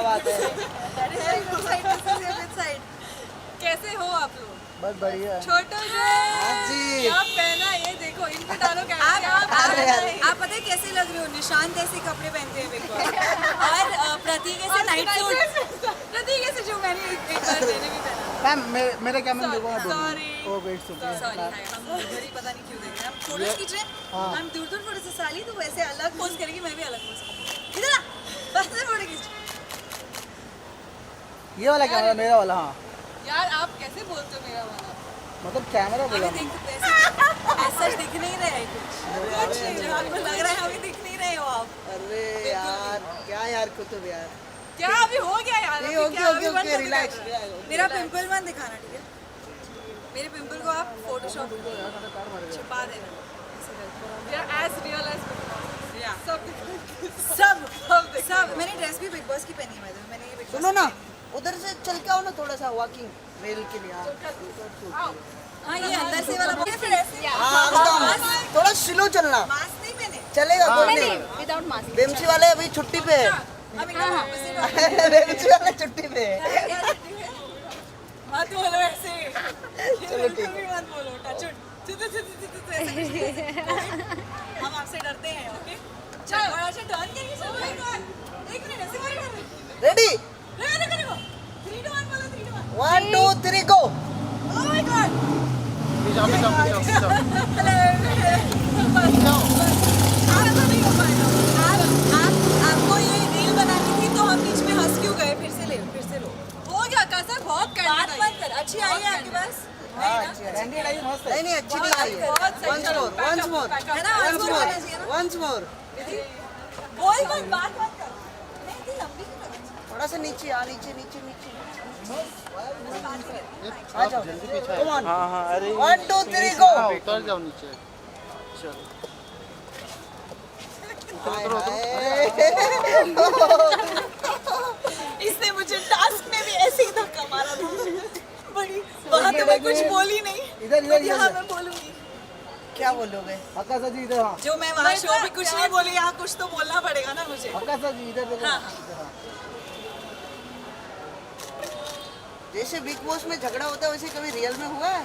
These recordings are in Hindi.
क्या बात है। कैसे हो आप लोग? बस बढ़िया। छोटू जी जी। क्या पहना ये देखो, इनको डालो कैसे आप पता है कैसे लग रहे हो? निशांत ऐसे कपड़े पहनते हैं बिग बॉस और प्रतीक ऐसे नाइट सूट। प्रतीक ऐसे जो मैंने एक बार मैंने भी पहना। मैम मेरे कैमरे में देखो ना। Sorry. ओ वेट सुनिए। सॉरी हम उधर ही पता नहीं क्यों देख रहे हैं। हम फोटोज खींच रहे हैं। हाँ। हम दूर दूर फोटो से साली तो वैसे अलग पोज करेगी, मैं भी अलग पोज करूंगी। इधर आ बस से फोटो खींच। ये वाला कैमरा मेरा वाला। हाँ यार आप कैसे बोलते हो मेरा वाला? मतलब कैमरा बोला। अभी देख ऐसा दिख नहीं रहा है कुछ जो आपको लग रहा है अभी दिख नहीं रहे हो आप। अरे यार क्या यार कुतुब यार। क्या अभी हो गया यार? नहीं अभी क्या अभी बंद ओके कर रिलैक्स। देना? मेरा पिंपल मत दिखाना, ठीक है? मेरे पिंपल को आप फोटोशॉप छुपा देना। We are as real as या सब सब मैंने ड्रेस भी बिग बॉस की पहनी है। मैंने ये बिग बॉस सुनो ना उधर से चल के आओ ना थोड़ा सा वॉकिंग रेल के लिए। हाँ ये अंदर से वाला फिर ऐसे हाँ थोड़ा स्लो चलना मास्क नहीं पहने। चलेगा कोई नहीं। Without mask. बेमसी वाले अभी छुट्टी पे है। हम एकदम opposite हो गए। बेमसी वाले छुट्टी पे है। क्या छुट्टी है? मत बोलो ऐसे। चलो ठीक कभी मत बोलो टच हम आपसे डरते हैं, ओके? चलो अच्छा टर्न करिए। चलो एक मिनट ऐसे कर रहे हैं। रेडी रेडी करो 3 2 1 बोलो 3 2 1। 1 2 3 गो। Oh my God. आपको ये रील बनानी थी तो हम बीच में हंस क्यों गए? फिर से लो। हो गया कसर बहुत कर बात मत कर। अच्छी आई है आपके पास? कैंडी लाइव मस्त है। नहीं अच्छी नहीं आई है। बहुत सही वंस चलो, मोर वंस मोर है ना? वंस once more होना चाहिए मोर ना? Once more. बोल मत, बात मत कर। नहीं इतनी लंबी क्यों करनी चाहिए? थोड़ा सा नीचे आ नीचे नीचे नीचे बात कर। आ जाओ कम ऑन। हाँ हाँ अरे 1 2 3 गो। उतर जाओ नीचे। चलो इसने मुझे टास्क में भी ऐसे ही धक्का मारा था। बड़ी वहाँ तो मैं कुछ बोली नहीं। इधर बट यहाँ मैं बोलूंगी। क्या बोलोगे? हक्का सा जी इधर। हाँ जो मैं वहाँ शो में कुछ नहीं बोली, यहाँ कुछ तो बोलना पड़ेगा ना मुझे। हक्का सा जी इधर देखो। हाँ। जैसे बिग बॉस में झगड़ा होता है वैसे कभी रियल में हुआ है?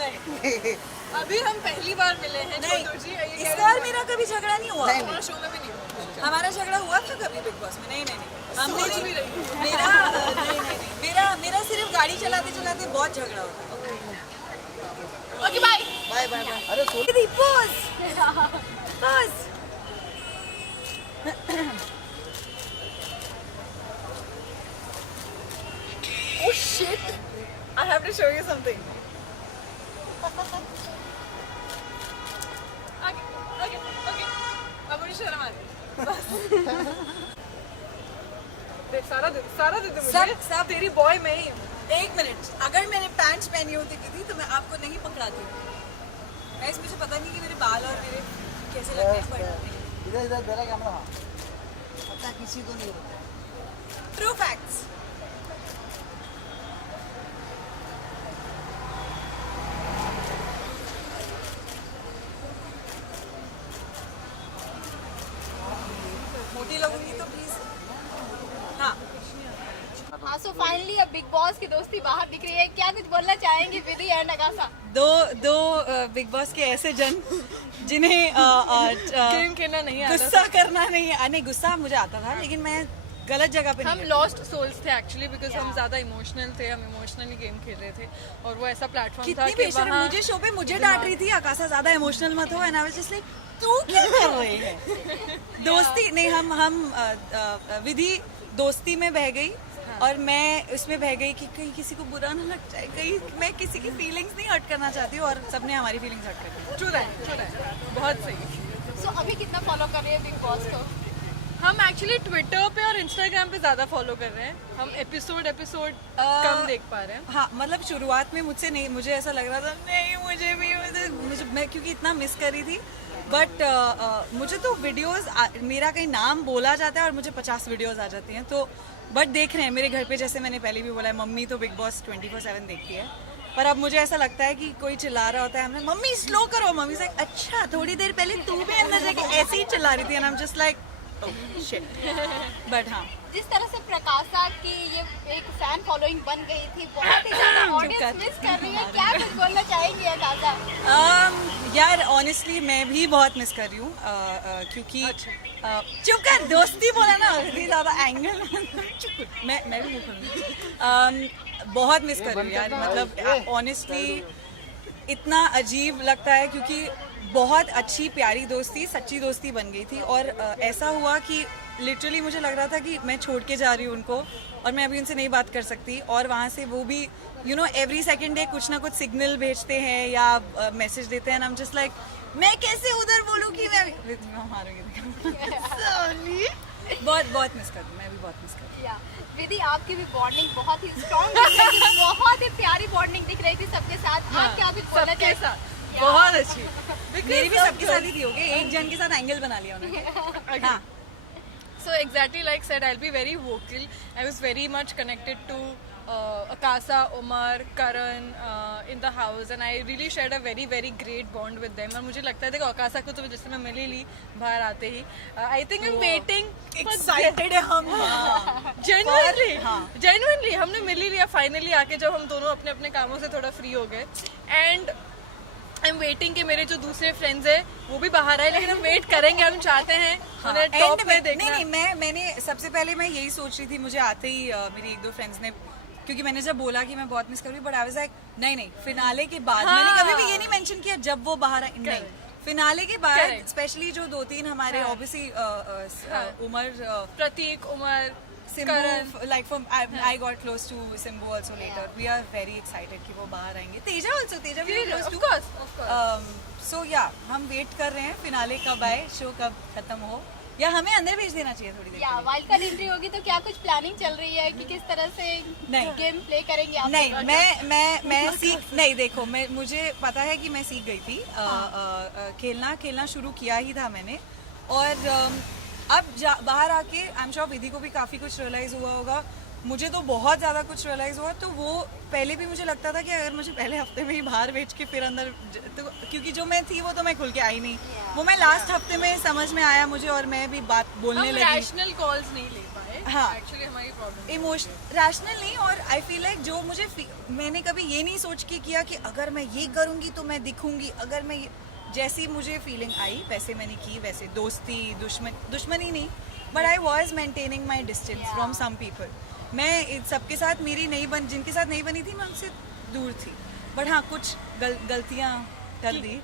नहीं अभी हम पहली बार मिले हैं नहीं छोटू जी। ये इस कह बार मेरा कभी झगड़ा नहीं हुआ। नहीं, हमारा शो में भी नहीं हुआ। हमारा झगड़ा हुआ था कभी बिग बॉस में? नहीं नहीं नहीं हमने सोच भी नहीं। रही। मेरा नहीं नहीं नहीं मेरा सिर्फ गाड़ी चलाते चलाते बहुत झगड़ा होता है। Okay bye. Bye bye bye. अरे सो दीदी pose pose. Oh shit! I have to show you something. Okay. अब मुझे शर्म आ रही है। देख सारा दे दे मुझे। सब तेरी बॉय मैं ही हूँ। एक मिनट, अगर मैंने पैंट्स पहनी होती दीदी तो मैं आपको नहीं पकड़ाती। गाइस मुझे पता नहीं कि मेरे बाल और मेरे कैसे लगते हैं बट इधर इधर मेरा कैमरा। हाँ पता किसी को नहीं होता। True facts. मोटी लगूंगी तो प्लीज। हाँ हाँ सो फाइनली अब बिग बॉस की दोस्ती बाहर दिख रही है। क्या कुछ बोलना चाहेंगे विधि एंड अगासा? दो बिग बॉस के ऐसे जन जिन्हें गेम खेलना नहीं आता। गुस्सा करना नहीं गुस्सा मुझे आता था लेकिन मैं गलत जगह पे हम नहीं। लॉस्ट सोल्स थे एक्चुअली बिकॉज हम ज्यादा इमोशनल थे। हम इमोशनली गेम खेल रहे थे और वो ऐसा प्लेटफॉर्म था कितनी कि बेशर्म वहाँ मुझे शो पे मुझे डांट रही थी आकाशा ज्यादा इमोशनल मत हो and I was just like तू क्या कर रही है? दोस्ती नहीं हम विधि दोस्ती में बह गई और मैं उसमें बह गई कि कहीं किसी को बुरा ना लग जाए, कहीं मैं किसी की फीलिंग्स नहीं हर्ट करना चाहती हूँ और सबने हमारी फीलिंग्स हर्ट कर दी। ट्रू दैट बहुत सही। सो अभी कितना फॉलो कर रही है बिग बॉस को? हम एक्चुअली ट्विटर पे और इंस्टाग्राम पे ज्यादा फॉलो कर रहे हैं। हम एपिसोड कम देख पा रहे हैं। हाँ मतलब शुरुआत में मुझसे नहीं, मुझे ऐसा लग रहा था नहीं मुझे भी मैं क्योंकि इतना मिस कर रही थी बट मुझे तो वीडियोस मेरा कहीं नाम बोला जाता है और मुझे 50 वीडियोस आ जाती हैं तो बट देख रहे हैं मेरे घर पे। जैसे मैंने पहले भी बोला है मम्मी तो बिग बॉस 24/7 देखती है पर अब मुझे ऐसा लगता है कि कोई चिल्ला रहा होता है हमने मम्मी स्लो करो। मम्मी से अच्छा थोड़ी देर पहले तू भी अंदर जाके ऐसे ही चिल्ला रही थी and I am just like but हाँ जिस तरह से प्रकाशा की ये एक फैन फॉलोइंग बन गई थी, बहुत ही ज्यादा ऑडियंस मिस कर रही है, क्या कुछ बोलना चाहेंगी आकाशा? यार ऑनेस्टली मैं भी बहुत मिस कर रही हूँ क्योंकि चुप कर, दोस्ती बोला ना इतनी ज्यादा एंगल मैं भी मुँह खोलूंगी। बहुत मिस कर रही हूँ यार, मतलब ऑनेस्टली इतना अजीब लगता है क्योंकि बहुत अच्छी प्यारी दोस्ती, सच्ची दोस्ती बन गई थी और ऐसा हुआ कि लिटरली मुझे लग रहा था कि मैं छोड़ के जा रही हूँ उनको और मैं अभी उनसे नहीं बात कर सकती, और वहाँ से वो भी you know every second day कुछ ना कुछ सिग्नल भेजते हैं या मैसेज देते हैं, आई एम जस्ट लाइक मैं कैसे उधर बोलूँ कि मैं मारूंगी। बहुत मिस कर रही हूँ, मैं भी बहुत मिस कर रही हूँ। विधि आपकी भी बॉन्डिंग बहुत ही स्ट्रॉन्ग दिख रही थी, बहुत ही प्यारी बॉन्डिंग दिख रही थी सबके साथ। आप क्या कुछ बोलना सबके चाहेंगे? साथ बहुत अच्छी। मेरी भी सबके साथ ही थी, होगी एक जन के साथ एंगल बना लिया उन्होंने। हाँ So exactly like said, I'll be very vocal. I was very much connected to Akasa, Omar, Karan in the house, and I really shared a very very great bond with them. और मुझे लगता है देखो Akasa को तो जैसे मैं मिल ही ली बाहर आते ही, I think I'm waiting. Excited है हम। Genuinely हमने मिल ही लिया फाइनली आके, जब हम दोनों अपने अपने कामों से थोड़ा फ्री हो गए, एंड आई एम वेटिंग कि मेरे जो दूसरे फ्रेंड्स हैं वो भी बाहर आए, लेकिन हम वेट करेंगे, हम चाहते हैं उन्हें टॉप में देखना। नहीं मैंने सबसे पहले मैं यही सोच रही थी, मुझे आते ही मेरी एक दो फ्रेंड्स ने, क्योंकि मैंने जब बोला कि मैं बहुत मिस कर रही हूँ, बट आई वाज लाइक नहीं फिनाले के बाद। मैंने कभी भी ये नहीं मेंशन किया जब वो बाहर आए, नहीं फिनाले के बाद, स्पेशली जो 2-3 हमारे obviously Umar, Prateek, Umar, Simbu, like from I got close to Simbu also later. We are very excited कि वो बाहर आएंगे। तेजा also, तेजा भी close to. Of course. So yeah, हम वेट कर रहे हैं फिनाले कब आए, शो कब खत्म हो, या हमें अंदर भेज देना चाहिए थोड़ी देर के लिए। वाइल्ड कार्ड एंट्री होगी तो क्या कुछ प्लानिंग चल रही है कि किस तरह से गेम प्ले करेंगे आप? नहीं मैं सीख नहीं, देखो मुझे पता है कि मैं सीख गई थी खेलना शुरू किया ही था मैंने, और अब बाहर आके आई एम श्योर विधि को भी काफ़ी कुछ रियलाइज़ हुआ होगा, मुझे तो बहुत ज़्यादा कुछ रियलाइज़ हुआ। तो वो पहले भी मुझे लगता था कि अगर मुझे पहले हफ्ते में ही बाहर भेज के फिर अंदर, तो क्योंकि जो मैं थी वो तो मैं खुल के आई नहीं, वो मैं लास्ट हफ्ते में समझ में आया मुझे, और मैं भी बात बोलने लगी। रैशनल कॉल्स नहीं ले पाए। हाँ एक्चुअली हमारी प्रॉब्लम इमोशनल रैशनल नहीं, और आई फील लाइक जो मुझे मैंने कभी ये नहीं सोच के किया कि अगर मैं ये करूँगी तो मैं दिखूँगी, अगर मैं जैसी मुझे फीलिंग आई वैसे मैंने की, वैसे दोस्ती दुश्मनी नहीं, but I was maintaining my distance from some people. मैं सबके साथ मेरी नहीं बन, जिनके साथ नहीं बनी थी मैं उनसे दूर थी, बट हाँ कुछ गलतियाँ कर दी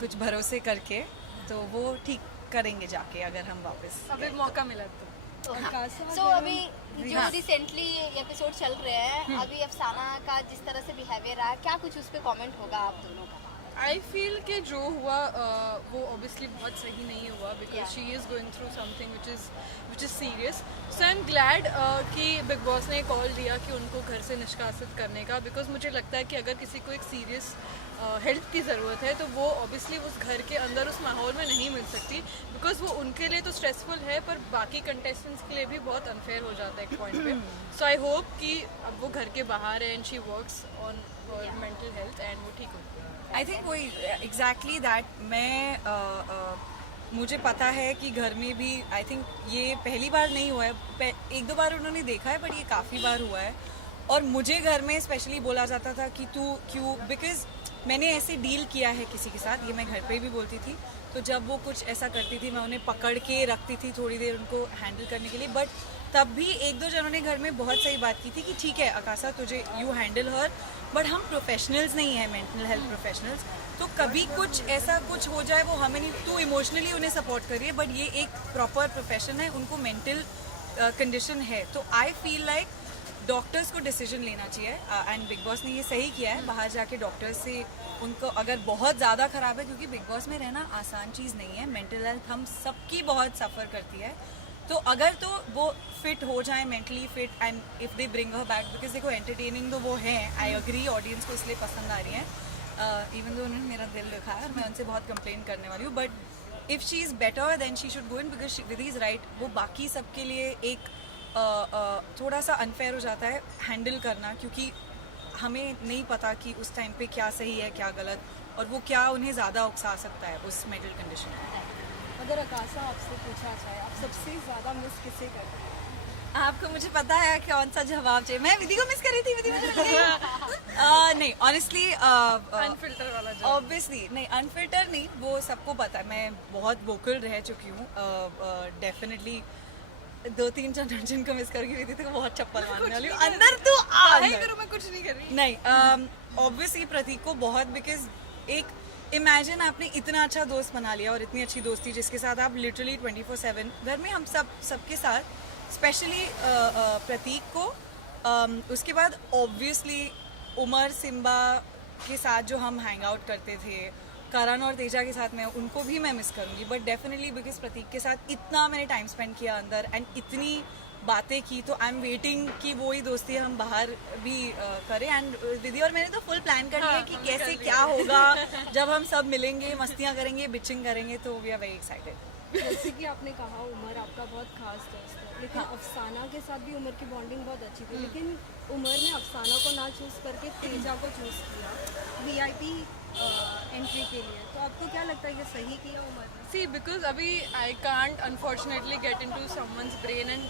कुछ भरोसे करके, तो वो ठीक करेंगे जाके अगर हम वापस अभी मौका मिला तो। सो अभी जो रिसेंटली एपिसोड चल रहे हैं, अभी अफसाना का जिस तरह से बिहेवियर रहा, क्या कुछ उस पर कॉमेंट होगा आप दोनों का? आई फील कि जो हुआ वो ऑब्वियसली बहुत सही नहीं हुआ, because she is going through something which is serious. So I am glad कि बिग बॉस ने कॉल दिया कि उनको घर से निष्कासित करने का, बिकॉज मुझे लगता है कि अगर किसी को एक सीरियस हेल्प की ज़रूरत है तो वो ऑब्वियसली उस घर के अंदर उस माहौल में नहीं मिल सकती, बिकॉज वो उनके लिए तो स्ट्रेसफुल है, पर बाकी कंटेस्टेंट्स के लिए भी बहुत अनफेयर हो जाता है एक पॉइंट पे। सो आई होप कि अब वो घर के बाहर है and she works on her mental health and वो ठीक हो। आई थिंक वही एग्जैक्टली दैट, मुझे पता है कि घर में भी आई थिंक ये पहली बार नहीं हुआ है, 1-2 बार उन्होंने देखा है, बट ये काफ़ी बार हुआ है। और मुझे घर में स्पेशली बोला जाता था कि तू क्यों, बिकॉज मैंने ऐसे डील किया है किसी के साथ, ये मैं घर पे भी बोलती थी, तो जब वो कुछ ऐसा करती थी मैं उन्हें पकड़ के रखती थी थोड़ी देर उनको हैंडल करने के लिए, बट तब भी 1-2 जनों ने घर में बहुत सही बात की थी कि ठीक है आकाशा तुझे यू हैंडल हर, बट हम प्रोफेशनल्स नहीं हैं, मेंटल हेल्थ प्रोफेशनल्स, तो कभी कुछ ऐसा कुछ हो जाए वो हमें नहीं, तू इमोशनली उन्हें सपोर्ट करिए, बट ये एक प्रॉपर प्रोफेशन है, उनको मेंटल कंडीशन है, तो आई फील लाइक डॉक्टर्स को डिसीजन लेना चाहिए, एंड बिग बॉस ने ये सही किया है, बाहर जाके डॉक्टर्स से उनको अगर बहुत ज़्यादा ख़राब है, क्योंकि बिग बॉस में रहना आसान चीज़ नहीं है, मेंटल हेल्थ हम सबकी बहुत सफ़र करती है, तो अगर तो वो फिट हो जाए mentally fit, and if they bring her back, because देखो एंटरटेनिंग तो वो है, आई अग्री, ऑडियंस को इसलिए पसंद आ रही है, इवन दो उन्होंने मेरा दिल लिखा है और मैं उनसे बहुत कंप्लेन करने वाली हूँ, but if she is better than she should go in, because Vidhi is right, वो बाकी सबके लिए एक थोड़ा सा अनफेयर हो जाता है हैंडल करना, क्योंकि हमें नहीं पता कि उस टाइम पे क्या सही है क्या गलत, और वो क्या उन्हें ज़्यादा उकसा सकता है उस मेंटल कंडीशन में। अगर आकाशा आपसे पूछा जाए आप सबसे ज्यादा मिस किसे करते हैं? आपको मुझे पता है कौन सा जवाब चाहिए। मैं विधि को मिस कर रही थी, विधि नहीं ऑनेस्टली अनफिल्टर वाला जवाब। ऑब्वियसली नहीं, अनफिल्टर नहीं, वो सबको पता है मैं बहुत वोकल रह चुकी हूँ। डेफिनेटली 2-3 जिनको मिस करके विधि तो बहुत चप्पल मारने वाली हूँ अंदर तो नहीं करो, मैं कुछ नहीं कर रही। नहीं ऑब्वियसली प्रतीक को बहुत, बिकॉज एक इमेजिन आपने इतना अच्छा दोस्त बना लिया और इतनी अच्छी दोस्ती जिसके साथ आप लिटरली 24/7 घर में हम सबके साथ, स्पेशली प्रतीक को, उसके बाद ऑब्वियसली उमर सिम्बा के साथ जो हम हैंग आउट करते थे, करण और तेजा के साथ मैं उनको भी मैं मिस करूँगी, बट डेफिनेटली बिकॉज प्रतीक के साथ इतना मैंने टाइम स्पेंड किया अंदर एंड इतनी बातें की, तो आई एम वेटिंग कि वो ही दोस्ती हम बाहर भी करें। एंड विधि और मैंने तो फुल प्लान कर लिया है कि कैसे क्या होगा जब हम सब मिलेंगे, मस्तियाँ करेंगे, बिचिंग करेंगे, तो वी आर वेरी एक्साइटेड। जैसे कि आपने कहा उमर आपका बहुत खास दोस्त है, लेकिन अफसाना के साथ भी उमर की बॉन्डिंग बहुत अच्छी थी, लेकिन उमर ने अफसाना को ना चूज करके तेजा को चूज किया VIP एंट्री के लिए, तो आपको क्या लगता है ये सही किया उमर ने? सी बिकॉज अभी I can't unfortunately get into someone's brain and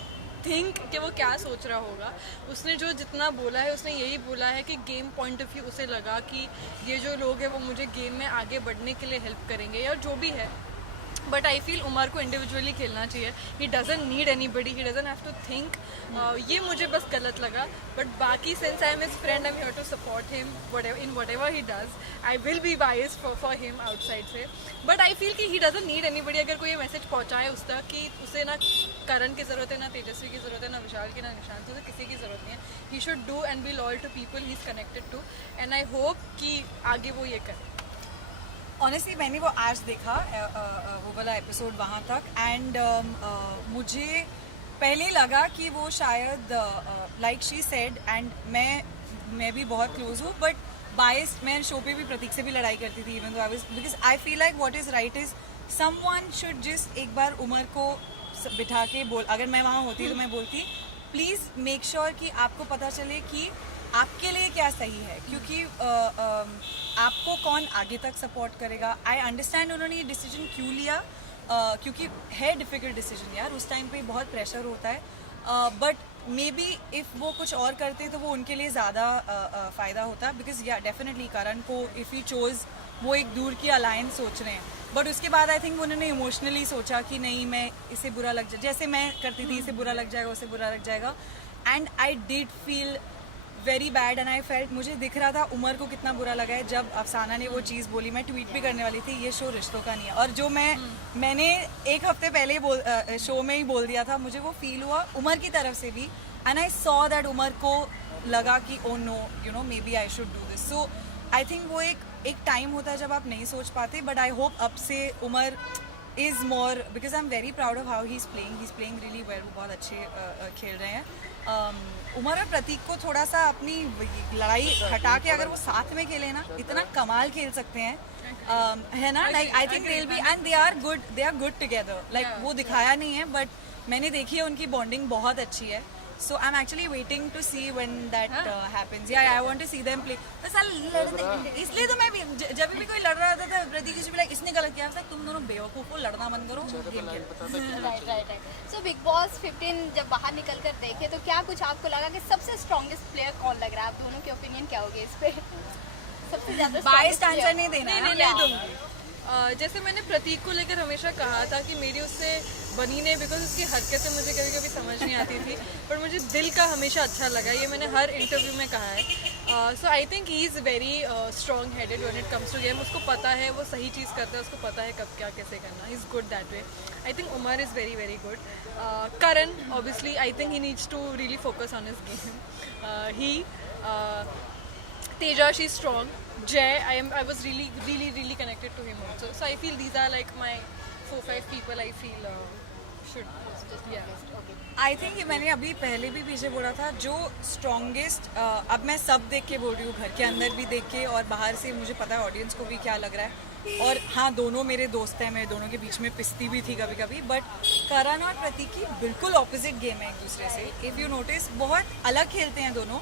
think कि वो क्या सोच रहा होगा। उसने जो जितना बोला है उसने यही बोला है कि गेम पॉइंट ऑफ व्यू उसे लगा कि ये जो लोग हैं वो मुझे गेम में आगे बढ़ने के लिए हेल्प करेंगे या जो भी है। बट आई फील उमर को इंडिविजुअली खेलना चाहिए। He doesn't need anybody, he doesn't have to think. ये मुझे बस गलत लगा, बट बाकी since I am his friend I am here to support him in whatever he does. I will be bias for him outside से, बट आई फील कि ही डजंट नीड एनीबडी। अगर कोई ये मैसेज पहुँचाए उस तक कि उसे ना करण की ज़रूरत है, ना तेजस्वी की ज़रूरत है, ना विशाल की, ना निशांत, तो उसे किसी की ज़रूरत नहीं है। He should do and be loyal to people he is connected to, and I hope कि आगे वो ये करे। ऑनेस्टली मैंने वो आज देखा वो वाला एपिसोड वहाँ तक, एंड मुझे पहले लगा कि वो शायद लाइक शी सेड, एंड मैं भी बहुत क्लोज हूँ, बट बायस्ड, मैं शो पे भी प्रतीक से भी लड़ाई करती थी, even though I was, because I feel like what is right is someone should just एक बार उमर को बिठा के बोल, अगर मैं वहाँ होती तो मैं बोलती प्लीज़ मेक श्योर कि आपको पता चले कि आपके लिए क्या सही है, क्योंकि आपको कौन आगे तक सपोर्ट करेगा। आई अंडरस्टैंड उन्होंने ये डिसीजन क्यों लिया, क्योंकि है डिफ़िकल्ट डिसीजन यार, उस टाइम पे बहुत प्रेशर होता है, बट मे बी इफ़ वो कुछ और करते तो वो उनके लिए ज़्यादा फ़ायदा होता, बिकॉज या डेफिनेटली करण को इफ़ ही चोज़ वो एक दूर की अलायंस सोच रहे हैं, बट उसके बाद आई थिंक उन्होंने इमोशनली सोचा कि नहीं मैं इसे बुरा लग जाए, जैसे मैं करती थी इसे बुरा लग जाएगा, उसे बुरा लग जाएगा, and I did feel very bad and I felt, मुझे दिख रहा था उमर को कितना बुरा लगा है जब अफसाना ने वो चीज़ बोली। मैं ट्वीट भी करने वाली थी ये शो रिश्तों का नहीं है, और जो मैंने एक हफ्ते पहले शो में ही बोल दिया था, मुझे वो फील हुआ उमर की तरफ से भी, and I saw that Umar को लगा कि oh no you know maybe I should do this. So I think वो एक टाइम होता है जब आप नहीं सोच पाते, बट आई होप अब से Umar is more, because I am very proud of how he is playing really well, वो बहुत अच्छे खेल रहे हैं। उमर और प्रतीक को थोड़ा सा अपनी लड़ाई हटा के अगर वो साथ में खेले ना, इतना कमाल खेल सकते हैं, है ना, like I think they will be, and they are good together, like वो दिखाया नहीं है बट मैंने देखी है उनकी बॉन्डिंग बहुत अच्छी है। So I'm actually waiting to see when that happens. Yeah, I want to see them play. बस लड़ने, इसलिए तो मैं भी जब भी कोई लड़ रहा होता था प्रतीक से भी लाइक इसने गलत किया, तुम दोनों बेवकूफ़ हो, लड़ना बंद करो, गेम खेलो। राइट। सो बिग बॉस 15 जब बाहर निकल कर देखे तो क्या कुछ आपको लगा कि सबसे स्ट्रॉन्गेस्ट प्लेयर कौन लग रहा है? आप दोनों के ओपिनियन क्या होगी इस पे? सबसे ज्यादा बायस्ड आंसर नहीं देना है। नहीं दूंगी। जैसे मैंने प्रतीक को लेकर हमेशा कहा था कि मेरी उससे बनी नहीं, बिकॉज उसकी हरकतें मुझे कभी कभी समझ नहीं आती थी, पर मुझे दिल का हमेशा अच्छा लगा, ये मैंने हर इंटरव्यू में कहा है। So I think he is very strong headed when it comes to game, उसको पता है वो सही चीज़ करता है, उसको पता है कब क्या कैसे करना, he is good that way. I think Umar is very very good. Karan obviously I think he needs to really focus on his game. Teja, she's strong. Jay, I was really connected to him also. So I feel these are like my 4-5 people I feel should, yeah. I think मैंने अभी पहले भी पीछे बोला था, जो स्ट्रॉन्गेस्ट, अब मैं सब देख के बोल रही हूँ, घर के अंदर भी देख के और बाहर से मुझे पता है ऑडियंस को भी क्या लग रहा है, और हाँ दोनों मेरे दोस्त हैं, मैं दोनों के बीच में पिसती भी थी कभी कभी, बट करण और प्रतीक की बिल्कुल ऑपोजिट गेम है एक दूसरे से। इफ़ यू नोटिस बहुत अलग खेलते हैं दोनों।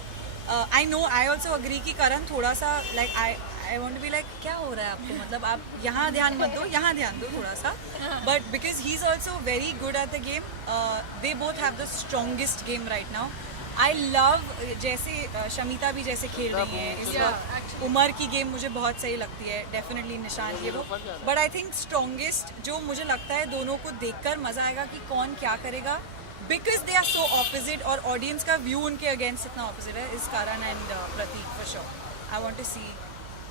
I know, I also agree कि करण थोड़ा सा like I I want to be like क्या हो रहा है आपको, मतलब आप यहाँ ध्यान मत दो, यहाँ ध्यान दो थोड़ा सा. But because he is also very good at the game, they both have the strongest game right now. I love जैसे शमिता भी जैसे खेल रही है इस वक्त. उमर की गेम मुझे बहुत सही लगती है, डेफिनेटली निशान ये वो. बट आई थिंक स्ट्रॉन्गेस्ट जो मुझे लगता है दोनों को देखकर मजा आएगा कि कौन क्या करेगा, because they are so opposite और ऑडियंस का व्यू उनके अगेंस्ट इतना ऑपोजिट है, is Karan and Prateek for sure. I want to see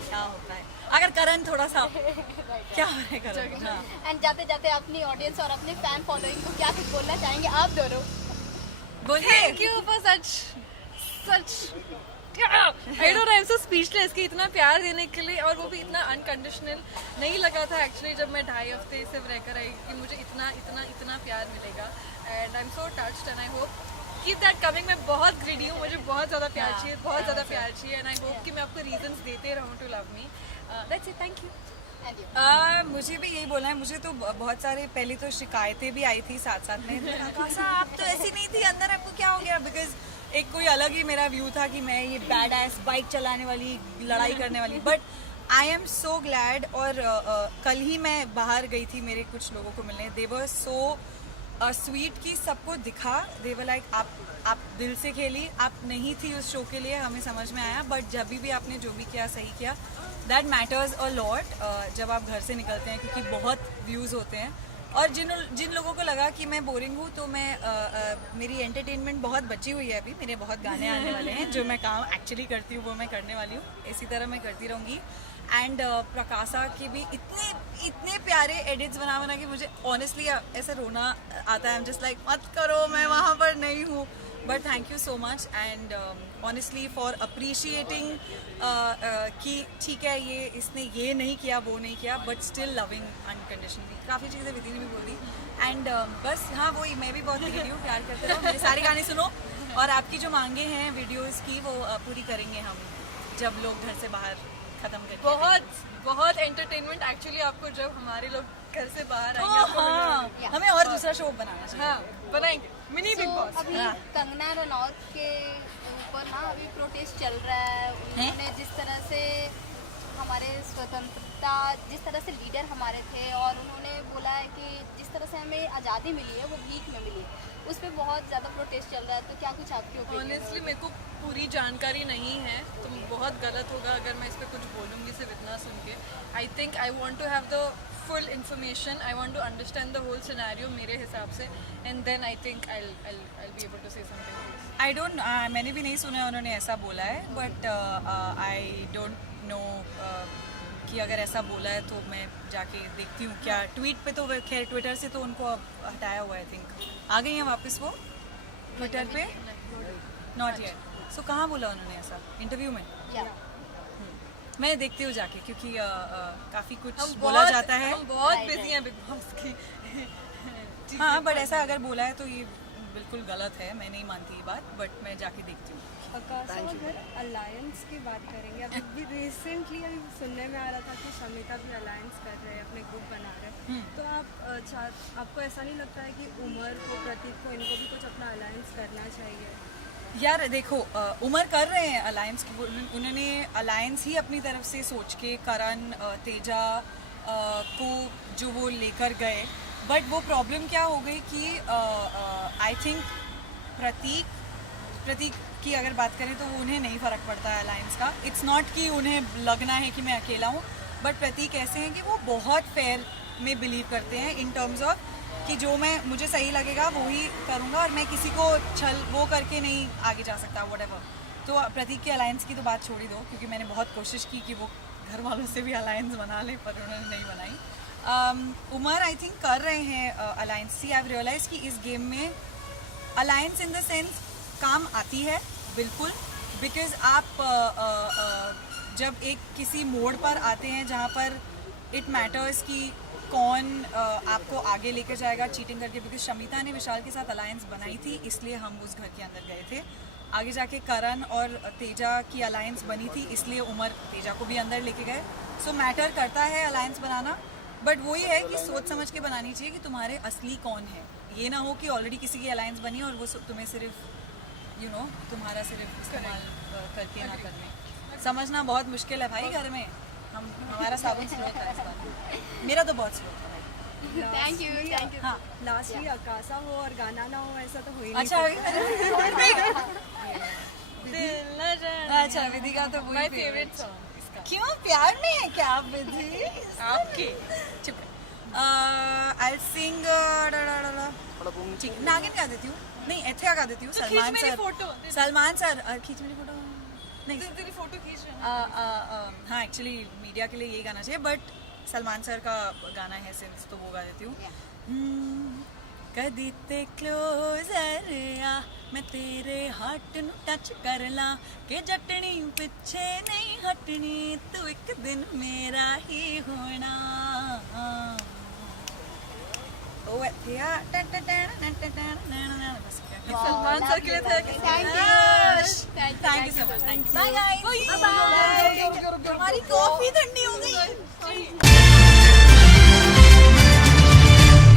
क्या होता है. अगर करण थोड़ा सा क्या हो रहा है करण. हाँ. एंड जाते जाते अपनी ऑडियंस और अपने फैन फॉलोइंग को क्या कुछ बोलना चाहेंगे आप दोनों? बोलिए. Thank you for such I don't know, I'm so speechless कि इतना प्यार देने के लिए, और वो भी इतना अनकंडीशनल. नहीं लगा था एक्चुअली जब मैं 2.5 हफ्ते सिर्फ रहकर आई कि मुझे इतना इतना इतना प्यार मिलेगा. And I am so touched and I hope keep that coming. मैं बहुत ग्रीडी हूँ, मुझे बहुत ज़्यादा प्यार चाहिए, बहुत ज़्यादा प्यार चाहिए. एंड आई होप कि मैं आपको रीजंस देते रहूँ to love me. That's it. Thank you. And you? मुझे भी यही बोलना है. मुझे तो बहुत सारे पहले तो शिकायतें भी आई थी साथ साथ में. आकाशा आप तो ऐसी नहीं थी, अंदर आपको क्या हो गया? बिकॉज एक कोई अलग ही मेरा व्यू था कि मैं ये बैड एस बाइक चलाने वाली, लड़ाई करने वाली. But I am so glad. और कल ही मैं बाहर गई थी मेरे कुछ लोगों को मिलने. दे वर सो स्वीट की सबको दिखा. दे वर लाइक आप दिल से खेली. आप नहीं थी उस शो के लिए, हमें समझ में आया. बट जब भी आपने जो भी किया सही किया. दैट मैटर्स अ लॉट जब आप घर से निकलते हैं, क्योंकि बहुत व्यूज़ होते हैं. और जिन लोगों को लगा कि मैं बोरिंग हूँ, तो मैं मेरी एंटरटेनमेंट बहुत बची हुई है अभी. मेरे बहुत गाने आने वाले हैं. जो मैं काम एक्चुअली करती हूँ वो मैं करने वाली हूँ. इसी तरह मैं करती रहूँगी. एंड प्रकाशा की भी इतने प्यारे एडिट्स बना के मुझे ऑनेस्टली ऐसे रोना आता है. आई एम जस्ट लाइक मत करो, मैं वहाँ पर नहीं हूँ. But thank you so much and honestly for appreciating कि ठीक है ये इसने ये नहीं किया वो नहीं किया, बट स्टिल लविंग अनकंडीशनली. काफ़ी चीज़ें विधि ने भी बोल दी. एंड बस हाँ वही, मैं भी बहुत निकली हूँ. प्यार करते रहो, मेरे सारे गाने सुनो. और आपकी जो मांगे हैं वीडियोस की वो पूरी करेंगे हम जब लोग घर से बाहर खत्म करके. बहुत एंटरटेनमेंट एक्चुअली आपको जब हमारे लोग घर से बाहर आएंगे. हाँ, हमें और दूसरा शो बनाना चाहिए. हाँ बनाएंगे मिनी बिग बॉस. अभी कंगना रनौत के ऊपर ना अभी प्रोटेस्ट चल रहा है. उन्होंने जिस तरह से हमारे स्वतंत्रता, जिस तरह से लीडर हमारे थे, और उन्होंने बोला है कि जिस तरह से हमें आज़ादी मिली है वो भीख में मिली है. उस पर बहुत ज़्यादा प्रोटेस्ट चल रहा है. तो क्या कुछ आपकी ओपिनियन? ऑनेस्टली मेरे को पूरी जानकारी नहीं है, तो बहुत गलत होगा अगर मैं इस पर कुछ बोलूँगी सिर्फ इतना सुन के. I think I want to have the full information. I want to understand the whole scenario मेरे हिसाब से, and then I think I be able to say something. I don't मैंने भी नहीं सुना उन्होंने ऐसा बोला है. बट आई डोंट नो कि अगर ऐसा बोला है तो मैं जाके देखती हूँ क्या. ट्वीट पे तो खैर ट्विटर से तो उनको हटाया हुआ है. आई थिंक आ गई हैं वापस वो ट्विटर पे. Not yet. सो कहाँ बोला उन्होंने ऐसा? इंटरव्यू में? मैं देखती हूँ जाके, क्योंकि काफ़ी कुछ बोला जाता है. हम बहुत बिजी हैं बिग बॉस की. हाँ बट ऐसा अगर बोला है तो ये बिल्कुल गलत है. मैं नहीं मानती ये बात, बट मैं जाके देखती हूँ. आकाशा, अगर अलायंस की बात करेंगे, अभी रिसेंटली अभी सुनने में आ रहा था कि शमिता भी अलायंस कर रहे हैं, अपने ग्रुप बना रहे हैं. तो आपको ऐसा नहीं लगता है कि उमर को, प्रतीक को, इनको भी कुछ अपना अलायंस करना चाहिए? यार देखो उमर कर रहे हैं अलायंस. उन्होंने अलायंस ही अपनी तरफ से सोच के करण तेजा को जो वो लेकर गए. बट वो प्रॉब्लम क्या हो गई कि आई थिंक प्रतीक की अगर बात करें तो वो उन्हें नहीं फ़र्क पड़ता है अलायंस का. इट्स नॉट कि उन्हें लगना है कि मैं अकेला हूँ. बट प्रतीक ऐसे हैं कि वो बहुत फेयर में बिलीव करते हैं इन टर्म्स ऑफ कि जो मुझे सही लगेगा वो ही करूँगा, और मैं किसी को छल वो करके नहीं आगे जा सकता व्हाटएवर. तो प्रतीक के अलायंस की तो बात छोड़ ही दो, क्योंकि मैंने बहुत कोशिश की कि वो घर वालों से भी अलायंस बना लें, पर उन्होंने नहीं बनाई. उमर आई थिंक कर रहे हैं alliance. See I have realise कि इस गेम में अलायंस इन द सेंस काम आती है बिल्कुल. बिकॉज आप जब एक किसी मोड़ पर आते हैं जहाँ पर इट मैटर्स कि कौन आपको आगे लेकर जाएगा चीटिंग करके. बिकॉज शमिता ने विशाल के साथ अलायंस बनाई थी, इसलिए हम उस घर के अंदर गए थे. आगे जाके करण और तेजा की अलायंस बनी थी, इसलिए उमर तेजा को भी अंदर लेके गए. सो मैटर करता है अलायंस बनाना. बट वही है कि सोच समझ के बनानी चाहिए कि तुम्हारे असली कौन है. ये ना हो कि ऑलरेडी किसी की अलायंस बनी और वो तुम्हें सिर्फ तुम्हारा सिर्फ इस्तेमाल करके ना करने. समझना बहुत मुश्किल है भाई घर में. हमारा साबुन स्लो था इस बार, मेरा तो बहुत स्लो था भाई। थैंक यू हाँ लास्टली अकासा हो और गाना ना हो ऐसा तो हो ही नहीं अच्छा दिल न जाने। अच्छा विधि का तो माय वही फेवरेट सॉन्ग इसका। क्यों प्यार में है क्या आप विधि? आपके चुप आई सिंग ठीक है, नागिन गा देती हूँ, नहीं एथिया गा देती हूँ। तो खींच सलमान मेरी सर, फोटो। सलमान सर खींच मेरी फोटो नहीं तेरी फोटो खींच रहे हैं। हाँ एक्चुअली मीडिया के लिए यही गाना चाहिए, बट सलमान सर का गाना है सिंस, तो वो गा देती हूँ। कदी ते क्लोजर आ मैं तेरे हार्ट नु टच कर ला के जटनी पिछे नहीं हटनी तू एक दिन मेरा ही होना। ओ एथिया बस सलमान सर के लिए था कि thank you so much, thank you, bye guys, bye bye. हमारी कॉफी ठंडी हो गई।